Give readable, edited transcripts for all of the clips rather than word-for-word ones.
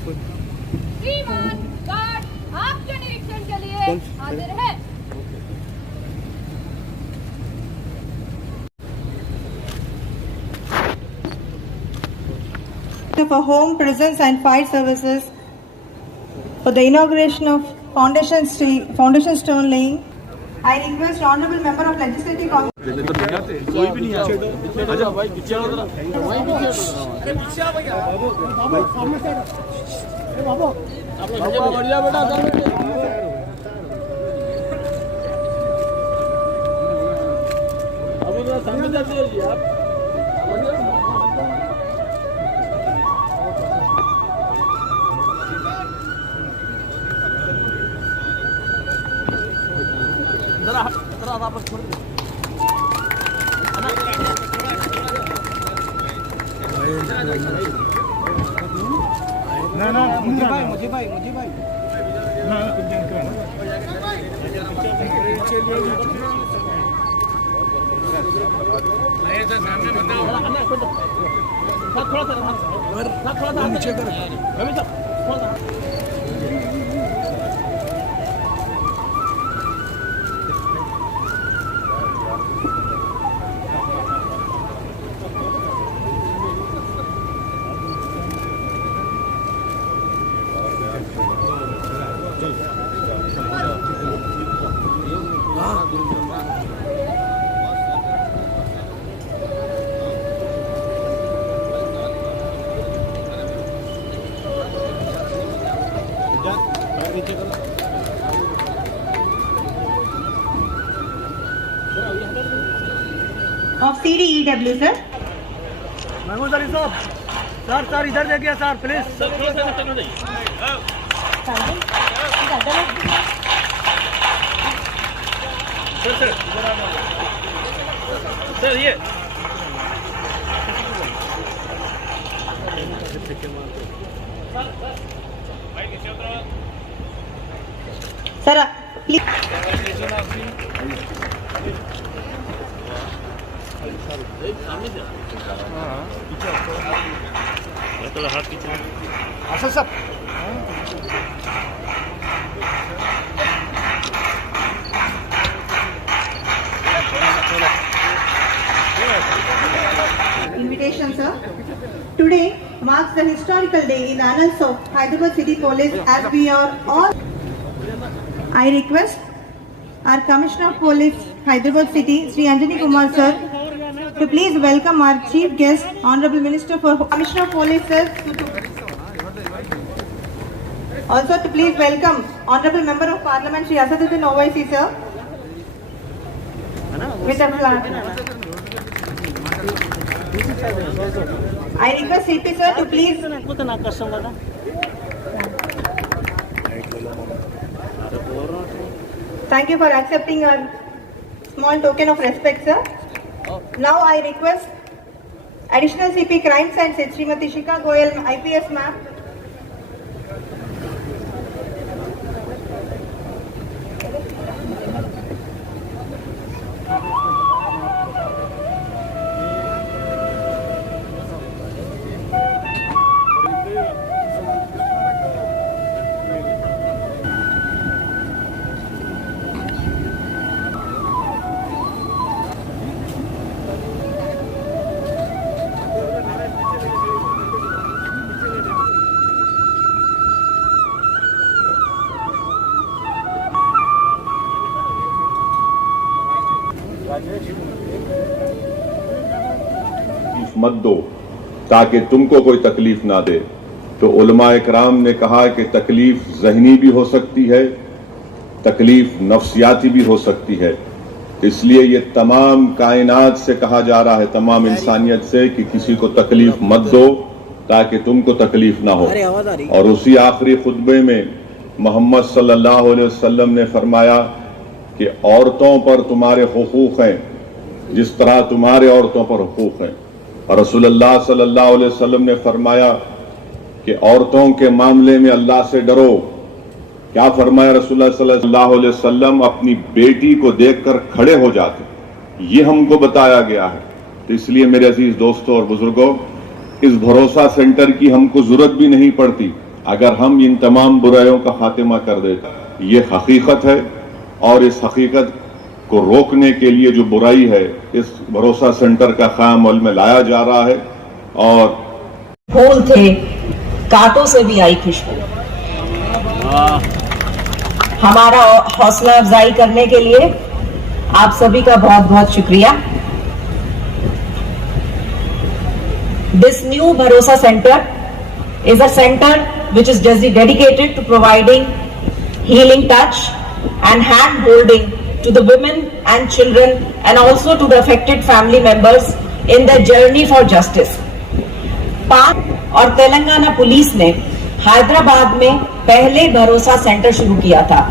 श्रीमान गार्ड आपके निरीक्षण के लिए हाजिर है। For Home, Prisons and Fire Services for the inauguration of foundation stone laying, I request Honorable Member of Legislative Council. कोई भी नहीं आजा भाई पीछे आओ जरा अरे पीछे आ भैया बाबू बढ़िया बेटा अब जरा सामने जाते आप जरा वापस छोड़ दो ना मुझे भाई ना सामने थोड़ा नीचे कर Of CDEW, sir. Mahmood Ali साहब सर इधर देखिए सर प्लीज सर ये Sir, please. असल सब Invitation, sir. Today marks the historical day in the annals of Hyderabad City Police as we are all. I request our Commissioner of Police, Hyderabad City, Sri Anjani Kumar, sir, to please welcome our Chief Guest, Honorable Minister for Commissioner of Police, sir. Also to please welcome Honorable Member of Parliament, Sri Asaduddin Owaisi, sir, with a flag. I request CP, sir, to please. Thank you for accepting our small token of respect, sir. Now I request Additional CP Crime Science, Srimati Shika Goyal, IPS ma'am. मत दो ताकि तुमको कोई तकलीफ ना दे। तो उलमा इकराम ने कहा कि तकलीफ ज़हनी भी हो सकती है, तकलीफ नफ्सियाती भी हो सकती है। इसलिए ये तमाम कायनात से कहा जा रहा है, तमाम इंसानियत से, कि किसी को तकलीफ मत दो ताकि तुमको तकलीफ ना हो। और उसी आखिरी खुतबे में मोहम्मद सल्लल्लाहु अलैहि वसल्लम ने फरमाया कि औरतों पर तुम्हारे हुकूक हैं जिस तरह तुम्हारे औरतों पर हुकूक हैं। और रसूलुल्लाह सल्लल्लाहु अलैहि वसल्लम ने फरमाया कि औरतों के मामले में अल्लाह से डरो। क्या फरमाया रसूलुल्लाह सल्लल्लाहु अलैहि वसल्लम? अपनी बेटी को देखकर खड़े हो जाते। ये हमको बताया गया है। तो इसलिए मेरे अजीज दोस्तों और बुजुर्गों, इस भरोसा सेंटर की हमको जरूरत भी नहीं पड़ती। अगर हम इन तमाम बुराइयों का खात्मा कर देते, ये हकीकत है और इस हकीकत को रोकने के लिए जो बुराई है, इस भरोसा सेंटर का क़याम अमल में लाया जा रहा है। और फूल थे, कांटों से भी आई खुशबू। हमारा हौसला अफजाई करने के लिए आप सभी का बहुत बहुत शुक्रिया। दिस न्यू भरोसा centre is a center which is dedicated to providing healing touch and hand holding to the women and children and also to the affected family members in their journey for justice. पाक और Telangana police ने हैदराबाद में पहले भरोसा centre शुरू किया था।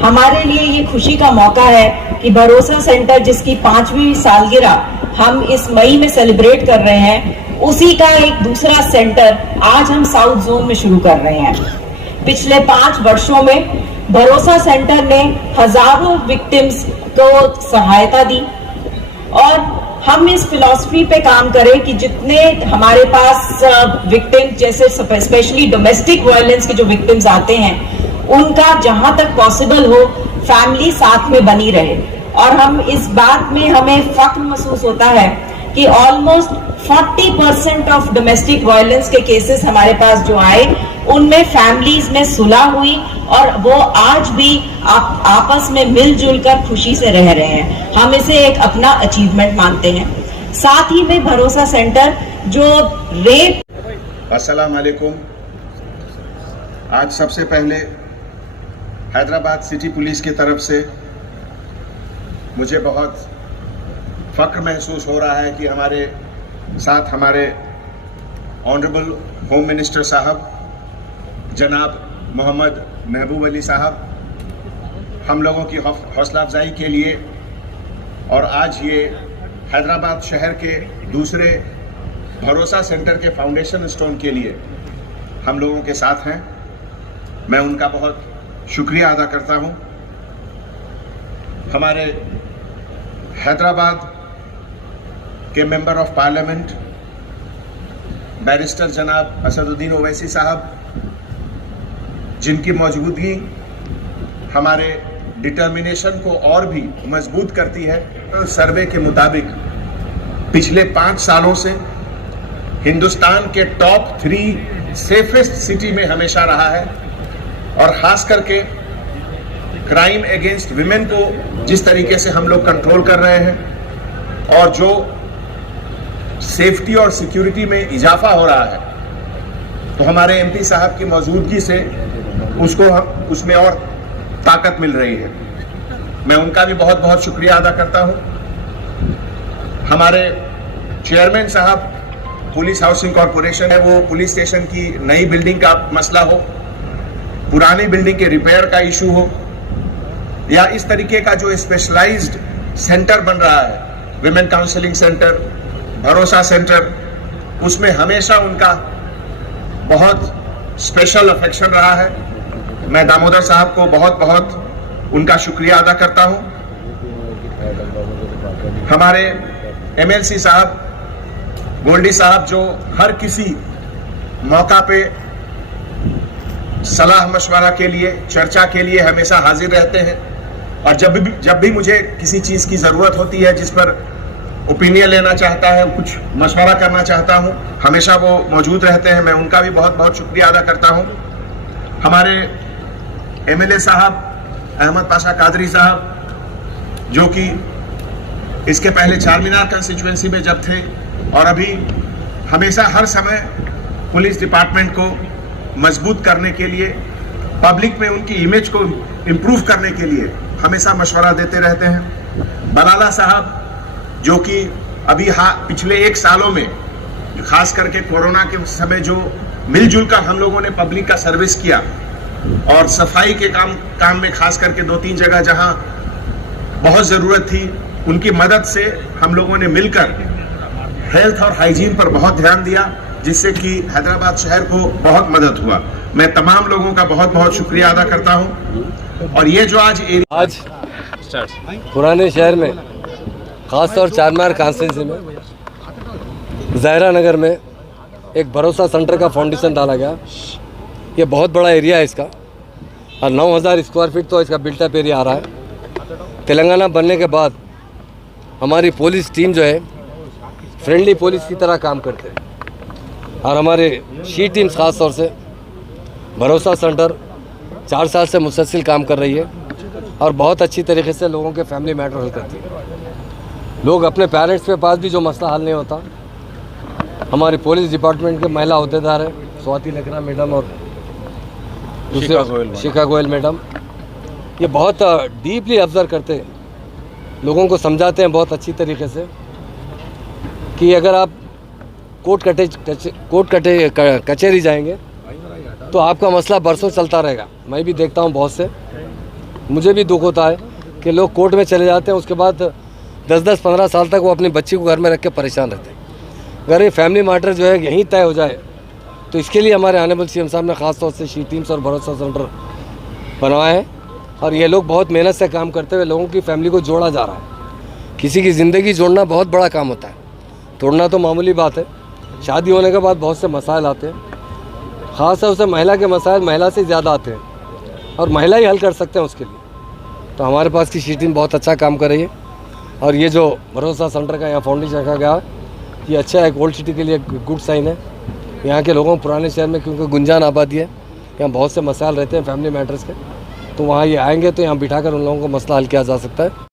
हमारे लिए ये खुशी का मौका है कि भरोसा सेंटर जिसकी 5वीं सालगिरह हम इस मई में सेलिब्रेट कर रहे हैं, उसी का एक दूसरा सेंटर आज हम साउथ जोन में शुरू कर रहे हैं। पिछले 5 वर्षों में भरोसा सेंटर ने हजारों विक्टिम्स को सहायता दी और हम इस फिलॉसफी पे काम करें कि जितने हमारे पास विक्टिम्स, जैसे स्पेशली डोमेस्टिक वायलेंस के जो विक्टिम्स आते हैं, उनका जहां तक पॉसिबल हो फैमिली साथ में बनी रहे। और हम इस बात में हमें फख्र महसूस होता है कि ऑलमोस्ट 40% ऑफ डोमेस्टिक वायलेंस के केसेस हमारे पास जो आए, उनमें फैमिलीज में सुलह हुई और वो आज भी आपस में मिलजुल कर खुशी से रह रहे हैं। हम इसे एक अपना अचीवमेंट मानते हैं। साथ ही में भरोसा सेंटर जो रेप। अस्सलाम वालेकुम। आज सबसे पहले हैदराबाद सिटी पुलिस की तरफ से मुझे बहुत फख्र महसूस हो रहा है कि हमारे साथ हमारे ऑनरेबल होम मिनिस्टर साहब जनाब मोहम्मद महबूब अली साहब हम लोगों की हौसला अफजाई के लिए और आज ये हैदराबाद शहर के दूसरे भरोसा सेंटर के फाउंडेशन स्टोन के लिए हम लोगों के साथ हैं। मैं उनका बहुत शुक्रिया अदा करता हूं। हमारे हैदराबाद के मेंबर ऑफ पार्लियामेंट बैरिस्टर जनाब असदुद्दीन ओवैसी साहब, जिनकी मौजूदगी हमारे डिटर्मिनेशन को और भी मजबूत करती है। सर्वे के मुताबिक पिछले 5 सालों से हिंदुस्तान के टॉप 3 सेफेस्ट सिटी में हमेशा रहा है और खास करके क्राइम अगेंस्ट विमेन को जिस तरीके से हम लोग कंट्रोल कर रहे हैं और जो सेफ्टी और सिक्योरिटी में इजाफा हो रहा है, तो हमारे एमपी साहब की मौजूदगी से उसमें और ताकत मिल रही है। मैं उनका भी बहुत बहुत शुक्रिया अदा करता हूं। हमारे चेयरमैन साहब, पुलिस हाउसिंग कॉरपोरेशन है, वो पुलिस स्टेशन की नई बिल्डिंग का मसला हो, पुरानी बिल्डिंग के रिपेयर का इशू हो, या इस तरीके का जो स्पेशलाइज्ड सेंटर बन रहा है, विमेन काउंसलिंग सेंटर, भरोसा सेंटर, उसमें हमेशा उनका बहुत स्पेशल अफेक्शन रहा है। मैं दामोदर साहब को बहुत बहुत उनका शुक्रिया अदा करता हूं। हमारे एमएलसी साहब, गोल्डी साहब, जो हर किसी मौका पे सलाह मशवरा के लिए, चर्चा के लिए हमेशा हाजिर रहते हैं और जब भी मुझे किसी चीज की जरूरत होती है, जिस पर ओपिनियन लेना चाहता है, कुछ मशवरा करना चाहता हूं, हमेशा वो मौजूद रहते हैं। मैं उनका भी बहुत बहुत शुक्रिया अदा करता हूं। हमारे एमएलए साहब अहमद पाशा कादरी साहब, जो कि इसके पहले चारमीनार कंस्टिट्यूएंसी में जब थे और अभी हमेशा हर समय पुलिस डिपार्टमेंट को मजबूत करने के लिए, पब्लिक में उनकी इमेज को इम्प्रूव करने के लिए हमेशा मशवरा देते रहते हैं। बलाला साहब, जो कि अभी पिछले 1 सालों में खास करके कोरोना के समय जो मिलजुल कर हम लोगों ने पब्लिक का सर्विस किया और सफाई के काम में खास करके 2-3 जगह जहां बहुत जरूरत थी, उनकी मदद से हम लोगों ने मिलकर हेल्थ और हाइजीन पर बहुत ध्यान दिया, जिससे कि हैदराबाद शहर को बहुत मदद हुआ। मैं तमाम लोगों का बहुत बहुत शुक्रिया अदा करता हूं। और ये जो आज पुराने शहर में, खासतौर चारमीनार कॉन्स्टिट्यूंसी में, ज़ाहिरा नगर में एक भरोसा सेंटर का फाउंडेशन डाला गया। ये बहुत बड़ा एरिया है इसका और 9,000 स्क्वायर फीट तो इसका बिल्टअप एरिया आ रहा है। तेलंगाना बनने के बाद हमारी पुलिस टीम जो है फ्रेंडली पुलिस की तरह काम करते हैं और हमारे शी टीम्स ख़ास तौर से भरोसा सेंटर 4 साल से मुसलसल काम कर रही है और बहुत अच्छी तरीके से लोगों के फैमिली मैटर हल करती है। लोग अपने पेरेंट्स के पास भी जो मसला हल नहीं होता, हमारे पुलिस डिपार्टमेंट के महिला अहदेदार हैं स्वाति लकड़ा मैडम और दूसरे शिखा गोयल मैडम, ये बहुत डीपली ऑब्जर्व करते हैं, लोगों को समझाते हैं बहुत अच्छी तरीके से कि अगर आप कोर्ट कचहरी जाएंगे तो आपका मसला बरसों चलता रहेगा। मैं भी देखता हूँ बहुत से, मुझे भी दुख होता है कि लोग कोर्ट में चले जाते हैं, उसके बाद 10-15 साल तक वो अपनी बच्ची को घर में रख के परेशान रहते हैं। अगर ये फैमिली मैटर जो है यहीं तय हो जाए तो इसके लिए हमारे ऑनरेबल सीएम साहब ने ख़ास तौर से शी टीम्स और भरोसा सेंटर बनवाए हैं और ये लोग बहुत मेहनत से काम करते हुए लोगों की फैमिली को जोड़ा जा रहा है। किसी की ज़िंदगी जोड़ना बहुत बड़ा काम होता है, तोड़ना तो मामूली बात है। शादी होने के बाद बहुत से मसाइल आते हैं, ख़ास तौर से महिला के मसाइल महिला से ज़्यादा आते हैं और महिला ही हल कर सकते हैं उसके लिए। तो हमारे पास की शी टीम बहुत अच्छा काम कर रही है और ये जो भरोसा सेंटर का यहाँ फाउंडेशन रखा गया ये अच्छा है, ओल्ड सिटी के लिए गुड साइन है। यहाँ के लोगों पुराने शहर में क्योंकि गुंजान आबादी है, यहाँ बहुत से मसाइल रहते हैं फैमिली मैटर्स के, तो वहाँ ये आएंगे तो यहाँ बिठाकर उन लोगों को मसला हल किया जा सकता है।